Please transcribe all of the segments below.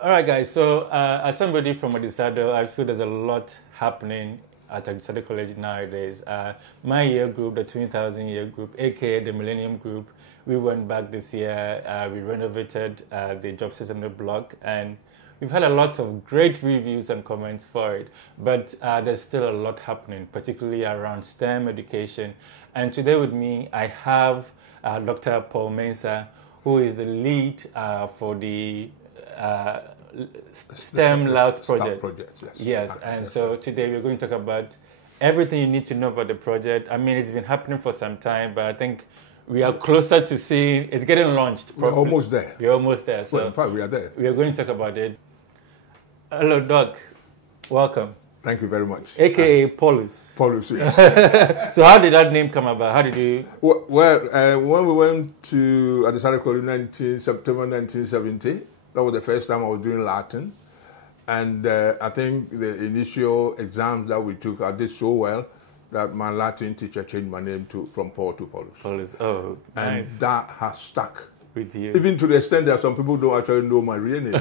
All right, guys. So, as somebody from Adisadel, I feel there's a lot happening at Adisadel College nowadays. My year group, the 20,000 year group, aka the Millennium Group, we went back this year. We renovated the job system block, and we've had a lot of great reviews and comments for it. But there's still a lot happening, particularly around STEM education. And today with me, I have Dr. Paul Mensah, who is the lead for the STEM Labs project. Yes, and so today we're going to talk about everything you need to know about the project. I mean, it's been happening for some time, but I think we are closer to seeing it's getting launched. We're almost there. We're almost there. So well, in fact, we are there. We are going to talk about it. Hello, Doc. Welcome. Thank you very much. AKA Paulus. Paulus, yes. So how did that name come about? How did you... Well, when we went to Adisadel College September 1970, that was the first time I was doing Latin. And I think the initial exams that we took, I did so well that my Latin teacher changed my name from Paul to Paulus. Paulus, oh, nice. And that has stuck. With you. Even to the extent that some people don't actually know my real name.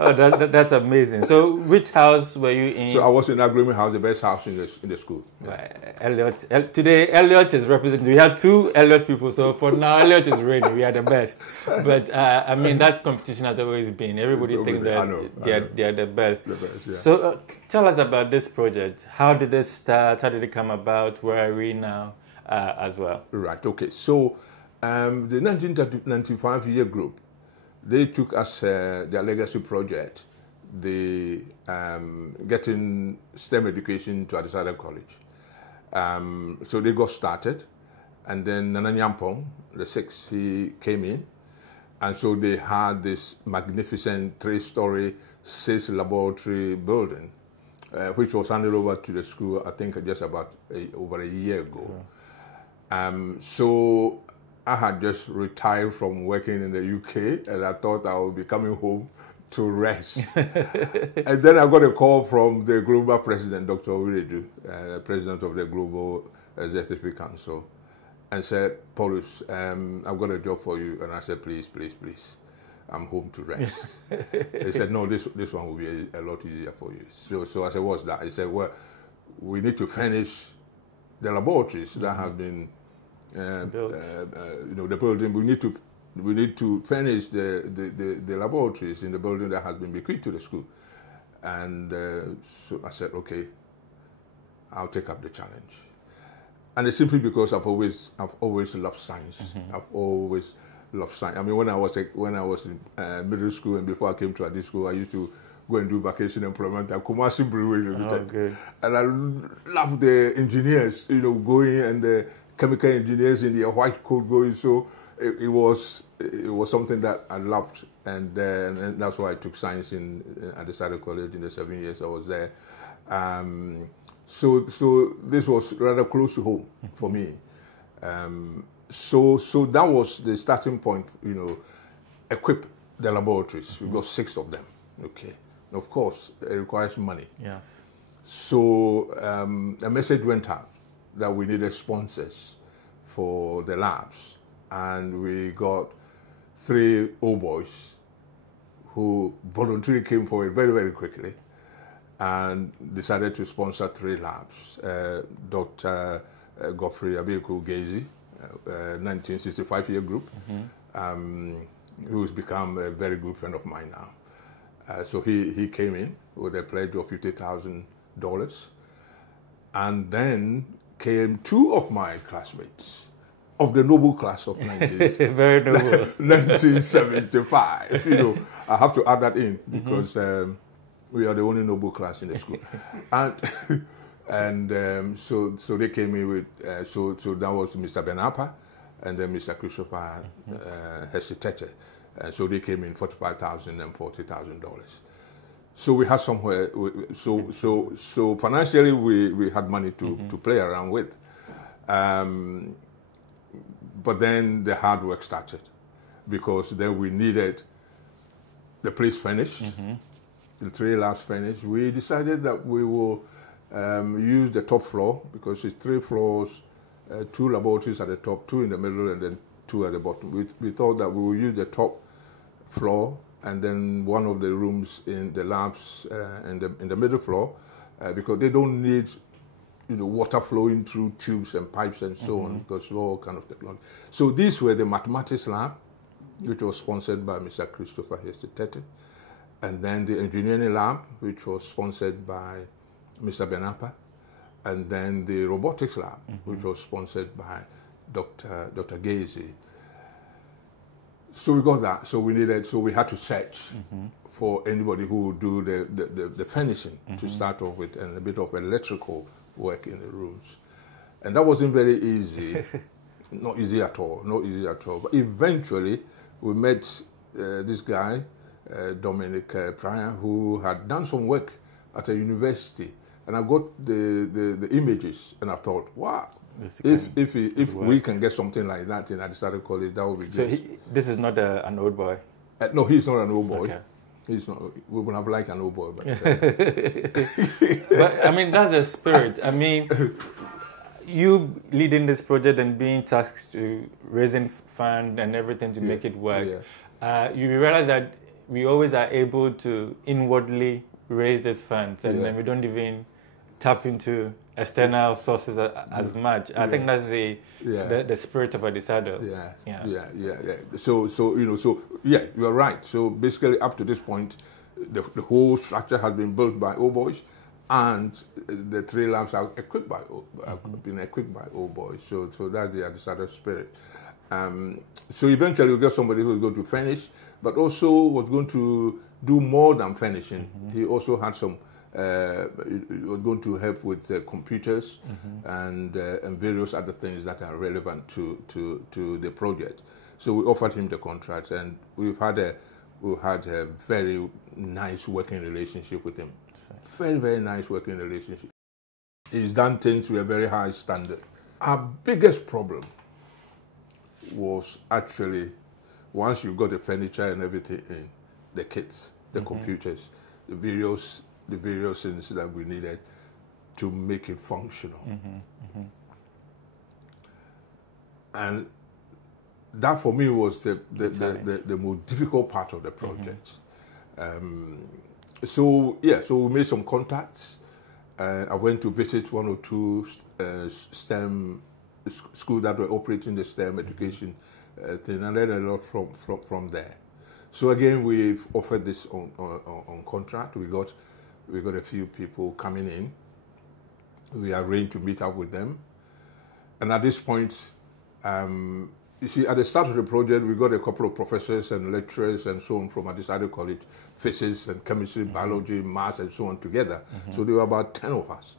Oh, that's amazing. So which house were you in? So I was in Agreement House, the best house in the school. Yeah. Elliot. Today, Elliot is represented. We have two Elliot people, so for now, Elliot is reigning. We are the best. But I mean, that competition has always been. Everybody thinks that they are the best. The best, yeah. So tell us about this project. How did it start? How did it come about? Where are we now as well? Right, okay. So the 1995 year group, they took as their legacy project the getting STEM education to Adisadel College. So they got started, and then Nana Nyampong VI, he came in, and so they had this magnificent three-storey, 6 laboratory building, which was handed over to the school, I think, just about over a year ago. So I had just retired from working in the UK, and I thought I would be coming home to rest. And then I got a call from the global president, Dr. Owiredu, president of the Global Executive Council, and said, Paulus, I've got a job for you. And I said, please, please, please, I'm home to rest. He said, no, this one will be a lot easier for you. So I said, what's that? He said, well, we need to finish the laboratories that have been the building. We need to finish the laboratories in the building that has been bequeathed to the school. And so I said, okay, I'll take up the challenge. And it's simply because I've always loved science. I've always loved science. I mean, when I was in middle school and before I came to Adi school, I used to go and do vacation employment at Kumasi Brewery Limited. And I loved the engineers, going, and the chemical engineers in their white coat going. So it was something that I loved, and that's why I took science at Adisadel College in the 7 years I was there. So this was rather close to home for me. So that was the starting point. Equip the laboratories. We've got 6 of them. Okay. And of course, it requires money. Yes. So a message went out that we needed sponsors for the labs, and we got 3 old boys who voluntarily came forward very, very quickly and decided to sponsor 3 labs. Dr. Godfrey Abeku Gezi, 1965 year group, who's become a very good friend of mine now. So he came in with a pledge of $50,000, and then came 2 of my classmates of the noble class of very noble. 1975. I have to add that in because we are the only noble class in the school. And so they came in with, so that was Mr. Benapa and then Mr. Christopher Hesitete. So they came in $45,000 and $40,000. So we had somewhere, so financially we had money to play around with. But then the hard work started, because then we needed the place finished, the 3 labs finished. We decided that we will use the top floor, because it's 3 floors, 2 laboratories at the top, 2 in the middle, and then 2 at the bottom. We thought that we will use the top floor and then one of the rooms in the labs in the middle floor, because they don't need water flowing through tubes and pipes and so on, because all kind of technology. So these were the mathematics lab, which was sponsored by Mr. Christopher Hestetete, and then the engineering lab, which was sponsored by Mr. Benapa, and then the robotics lab, which was sponsored by Dr. Gazy. So we got that. So we had to search for anybody who would do the finishing to start off with, and a bit of electrical work in the rooms. And that wasn't very easy. Not easy at all. But eventually we met this guy, Dominic Pryor, who had done some work at a university. And I got the images, and I thought, wow, if we can get something like that in Adisadel College, that would be great. So this is not an old boy? No, he's not an old boy. Okay. He's not. We would have liked an old boy, but, but I mean, that's the spirit. I mean, you leading this project and being tasked to raising fund and everything to make it work. You realize that we always are able to inwardly raise these funds, and then we don't even tap into external sources as much. I think that's the spirit of Adisadel. So you are right. So basically, up to this point, the whole structure has been built by old boys, and the 3 labs are equipped by been equipped by old boys. So that's the Adisadel spirit. So eventually, we got somebody who was going to finish, but also was going to do more than finishing. He also had some. Was going to help with computers and various other things that are relevant to the project. So we offered him the contract, and we've had a very nice working relationship with him. Very, very nice working relationship. He's done things to a very high standard. Our biggest problem was actually, once you got the furniture and everything in, the kits, the computers, the various things that we needed to make it functional. And that for me was the most difficult part of the project. So we made some contacts. I went to visit 1 or 2 STEM schools that were operating the STEM education thing, and learned a lot from there. So again, we've offered this on contract. We got a few people coming in. We arranged to meet up with them. And at this point, you see, at the start of the project, we got a couple of professors and lecturers and so on from Adisadel College, physics and chemistry, biology, maths, and so on together. So there were about 10 of us.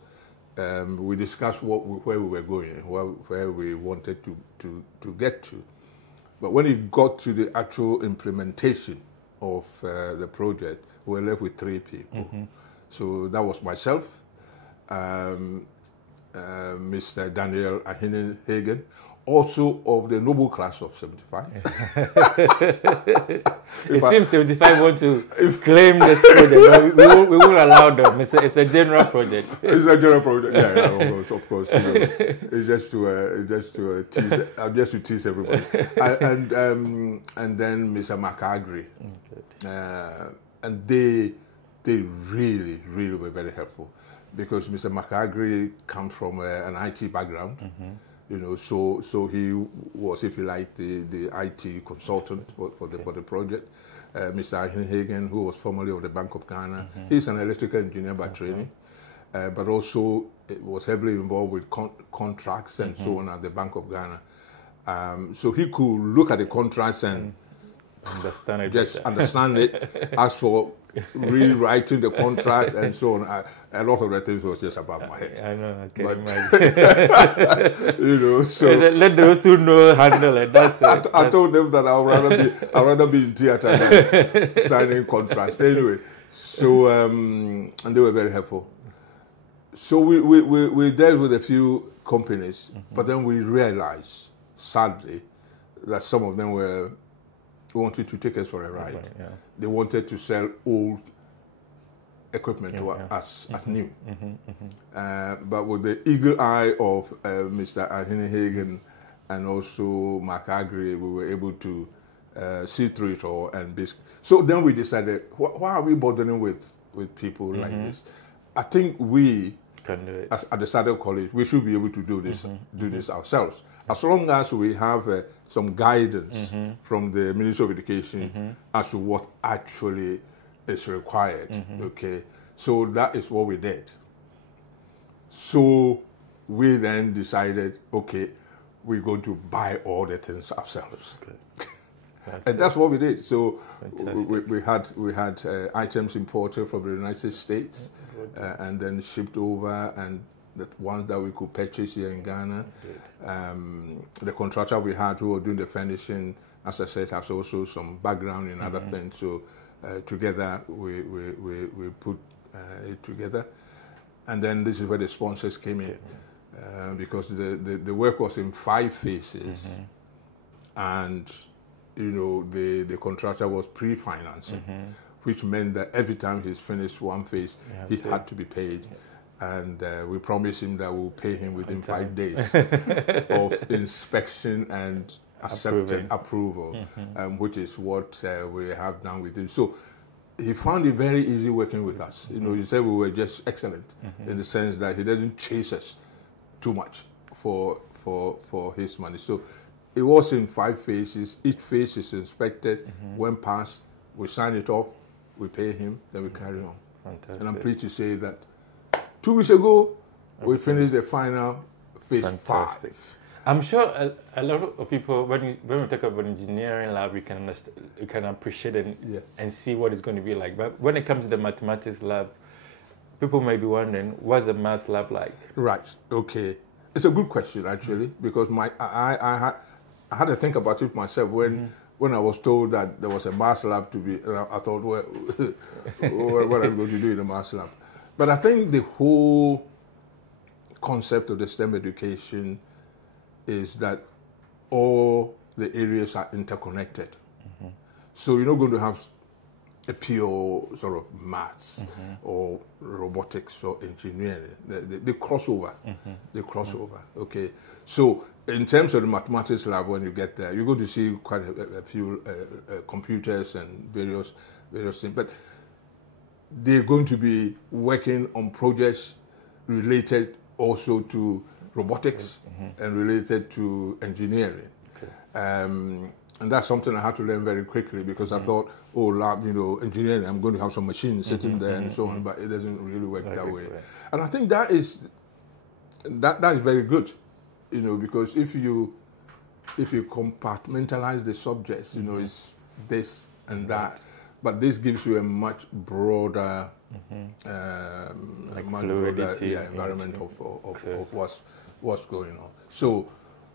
We discussed where we were going, where we wanted to get to. But when it got to the actual implementation of the project, we were left with 3 people. So that was myself, Mr. Daniel Ahinen-Hagen, also of the Noble class of 75. It seems 75 want to claim this project, but we will allow them. It's a general project. It's a general project, of course. It's just to tease everybody. And then Mr. McAgri, and they really, really were very helpful, because Mr. McAgri comes from an IT background, so he was, if you like, the IT consultant for the project. Mr. Ahinen-Hagen, who was formerly of the Bank of Ghana, he's an electrical engineer by training, but also was heavily involved with contracts and so on at the Bank of Ghana. So he could look at the contracts and understand it. As for rewriting the contract and so on, a lot of the things was just above my head. I know, I can imagine. So let those who know handle it. That's it. I told them that I'd rather be in theater than signing contracts. Anyway, so and they were very helpful. So we dealt with a few companies, but then we realized, sadly, that some of them were wanted to take us for a ride. They wanted to sell old equipment to us as new. But with the eagle eye of Mr. Ahinen-Hagen and also McAgri, we were able to C3 and basic. So then we decided, why are we bothering with people like this? I think we, can do it. as at Adisadel College, we should be able to do this, this ourselves. As long as we have some guidance from the Ministry of Education as to what actually is required. Okay, so that is what we did. So we then decided, okay, we're going to buy all the things ourselves. Okay. And that's what we did. So we had items imported from the United States and then shipped over, and the ones that we could purchase here in Ghana. The contractor we had who was doing the furnishing, as I said, has also some background in other things. So together we put it together, and then this is where the sponsors came in, because the work was in 5 phases, and the contractor was pre-financing, which meant that every time he's finished one phase, he had to be paid. And we promised him that we'll pay him within 5 days of inspection and approval, which is what we have done with him. So he found it very easy working with us. He said we were just excellent in the sense that he doesn't chase us too much for his money. So it was in 5 phases. Each phase is inspected. When passed, we sign it off, we pay him, then we carry on. Fantastic. And I'm pleased to say that 2 weeks ago, we finished the final phase. Fantastic. 5. I'm sure a lot of people, when we talk about engineering lab, we can appreciate it and see what it's going to be like. But when it comes to the mathematics lab, people may be wondering, what's the maths lab like? Right. Okay. It's a good question, actually, because I had to think about it myself when I was told that there was a maths lab to be. I thought, well, what am I going to do in the maths lab? But I think the whole concept of the STEM education is that all the areas are interconnected. So you're not going to have a pure sort of maths or robotics or engineering. They cross over. They cross over. Okay. So in terms of the mathematics lab, when you get there, you're going to see quite a few computers and various things. But they're going to be working on projects related also to robotics and related to engineering. Okay. And that's something I had to learn very quickly, because I thought, lab, engineering, I'm going to have some machines sitting there and so on, but it doesn't really work that way. And I think that is very good, because if you compartmentalize the subjects, it's this and that. But this gives you a much broader, environment of what's going on. So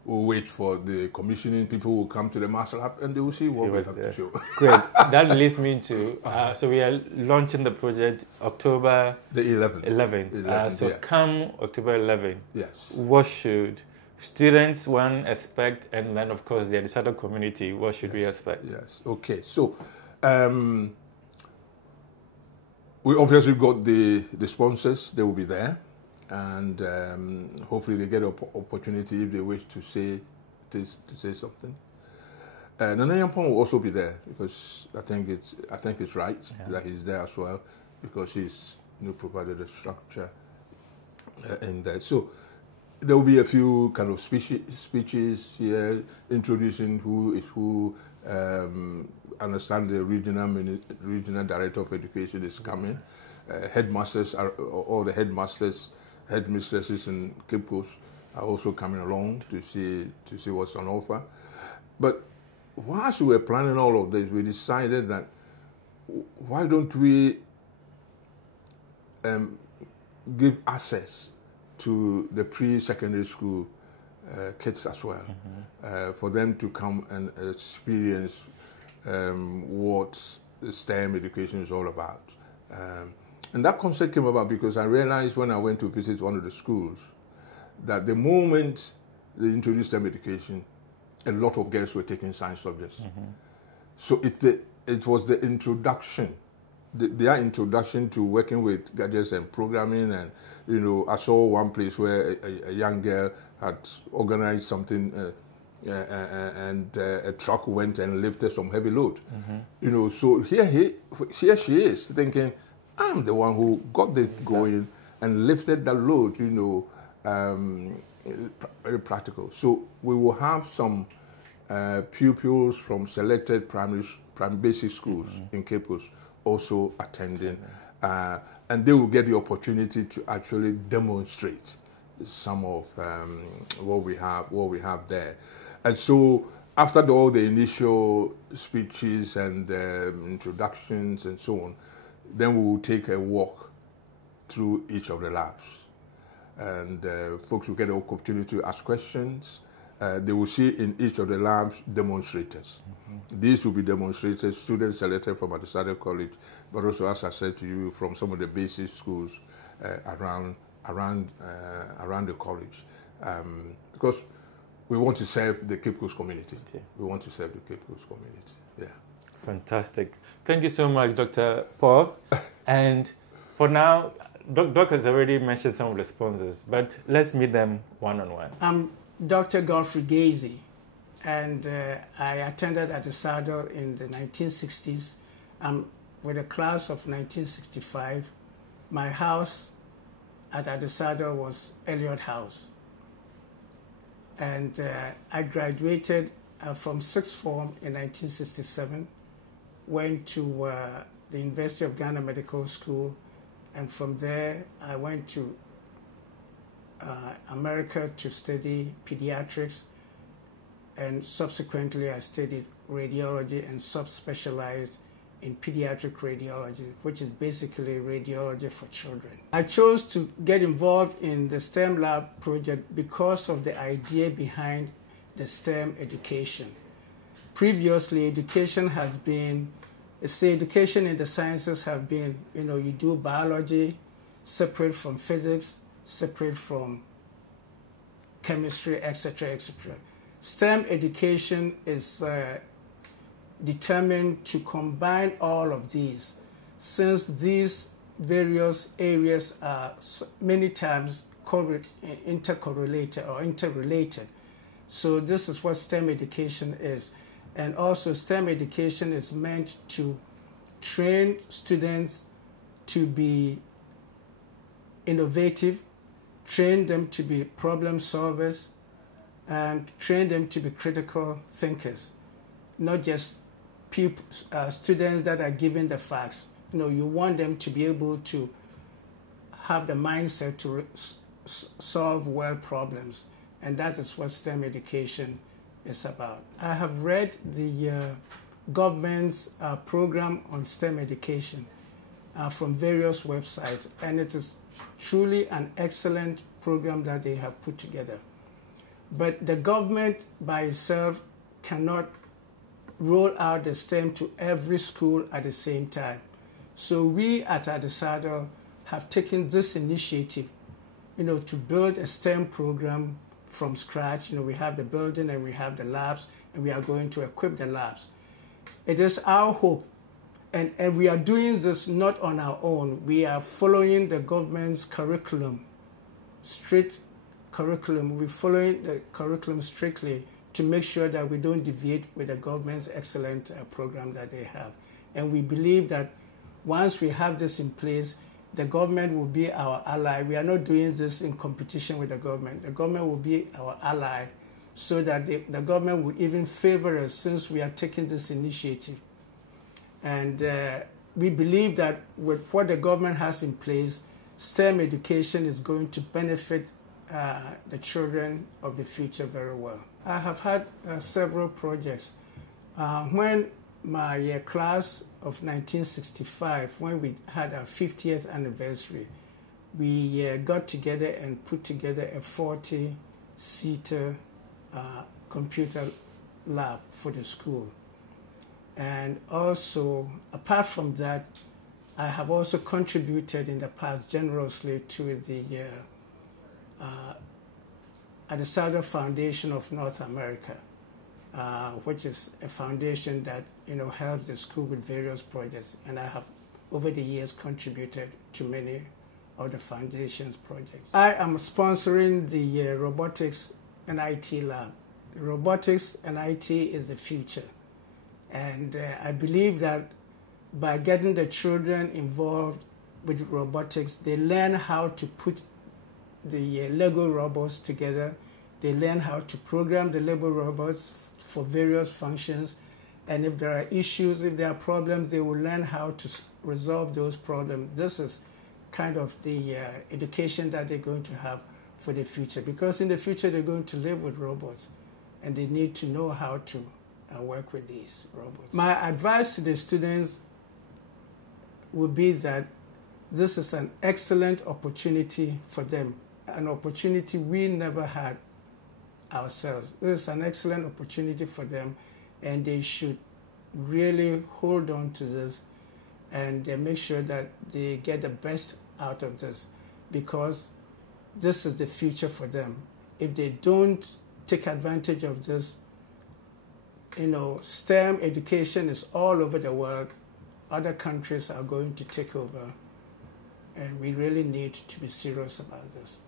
we'll wait for the commissioning. People will come to the master lab and they will see what we have to show. Great. That leads me to, so we are launching the project October the 11th. So come October 11th. Yes. What should students, expect, and then of course the Adisadel community, what should we expect? Yes. Okay. So we obviously got the sponsors. They will be there, and hopefully they get an opportunity if they wish to say something. Nana Nyampong will also be there, because I think it's right that he's there as well, because he's provided the structure in there. So there will be a few kind of speeches here introducing who is who. Understand the regional director of education is coming. Headmasters all the headmistresses in Cape Coast are also coming along to see what's on offer. But whilst we were planning all of this, we decided that why don't we give access to the pre-secondary school kids as well, for them to come and experience what STEM education is all about. And that concept came about because I realized when I went to visit one of the schools that the moment they introduced STEM education, a lot of girls were taking science subjects. So it was the introduction, their introduction to working with gadgets and programming. And I saw one place where a young girl had organized something and a truck went and lifted some heavy load. You know, so here she is thinking, I'm the one who got this going and lifted the load, you know, very practical. So we will have some pupils from selected primary basic schools in Cape Coast also attending, and they will get the opportunity to actually demonstrate some of what we have there. And so after all the initial speeches and introductions and so on, then we will take a walk through each of the labs. And folks will get the opportunity to ask questions. They will see in each of the labs demonstrators. These will be demonstrators, students selected from Adisadel College, but also, as I said to you, from some of the basic schools around the college. Because we want to serve the Cape Coast community. We want to serve the Cape Coast community. Yeah. Fantastic. Thank you so much, Dr. Paul. And for now, Doc has already mentioned some of the sponsors, but let's meet them one-on-one. I'm Dr. Godfrey Gazy, and I attended Adisadel in the 1960s. I'm with a class of 1965. My house at Adisadel was Elliott House. And I graduated from sixth form in 1967, went to the University of Ghana Medical School, and from there I went to America to study pediatrics, and subsequently I studied radiology and subspecialized in pediatric radiology, which is basically radiology for children. I chose to get involved in the STEM lab project because of the idea behind the STEM education. Previously, education has been, education in the sciences have been, you know, you do biology separate from physics, separate from chemistry, etc., etc. STEM education is determined to combine all of these, since these various areas are many times intercorrelated or interrelated. So this is what STEM education is. And also STEM education is meant to train students to be innovative, train them to be problem solvers, and train them to be critical thinkers, not just students that are given the facts. You know, you want them to be able to have the mindset to solve world problems, and that is what STEM education is about. I have read the government's program on STEM education from various websites, and it is truly an excellent program that they have put together. But the government by itself cannot roll out the STEM to every school at the same time. So we at Adisadel have taken this initiative, you know, to build a STEM program from scratch. You know, we have the building and we have the labs, and we are going to equip the labs. It is our hope, and we are doing this not on our own. We are following the government's curriculum, strict curriculum. We're following the curriculum strictly to make sure that we don't deviate with the government's excellent program that they have. And we believe that once we have this in place, the government will be our ally. We are not doing this in competition with the government. The government will be our ally, so that the government will even favor us since we are taking this initiative. And we believe that with what the government has in place, STEM education is going to benefit the children of the future very well. I have had several projects. When my class of 1965, when we had our 50th anniversary, we got together and put together a 40-seater computer lab for the school. And also, apart from that, I have also contributed in the past generously to the Adisadel Foundation of North America, which is a foundation that, you know, helps the school with various projects. And I have, over the years, contributed to many of the foundation's projects. I am sponsoring the robotics and IT lab. robotics and IT is the future. And I believe that by getting the children involved with robotics, they learn how to put the Lego robots together. They learn how to program the Lego robots for various functions. And if there are issues, if there are problems, they will learn how to resolve those problems. This is kind of the education that they're going to have for the future. Because in the future, they're going to live with robots. And they need to know how to work with these robots. My advice to the students would be that this is an excellent opportunity for them, an opportunity we never had ourselves. This is an excellent opportunity for them, and they should really hold on to this and make sure that they get the best out of this, because this is the future for them. If they don't take advantage of this, STEM education is all over the world. Other countries are going to take over, and we really need to be serious about this.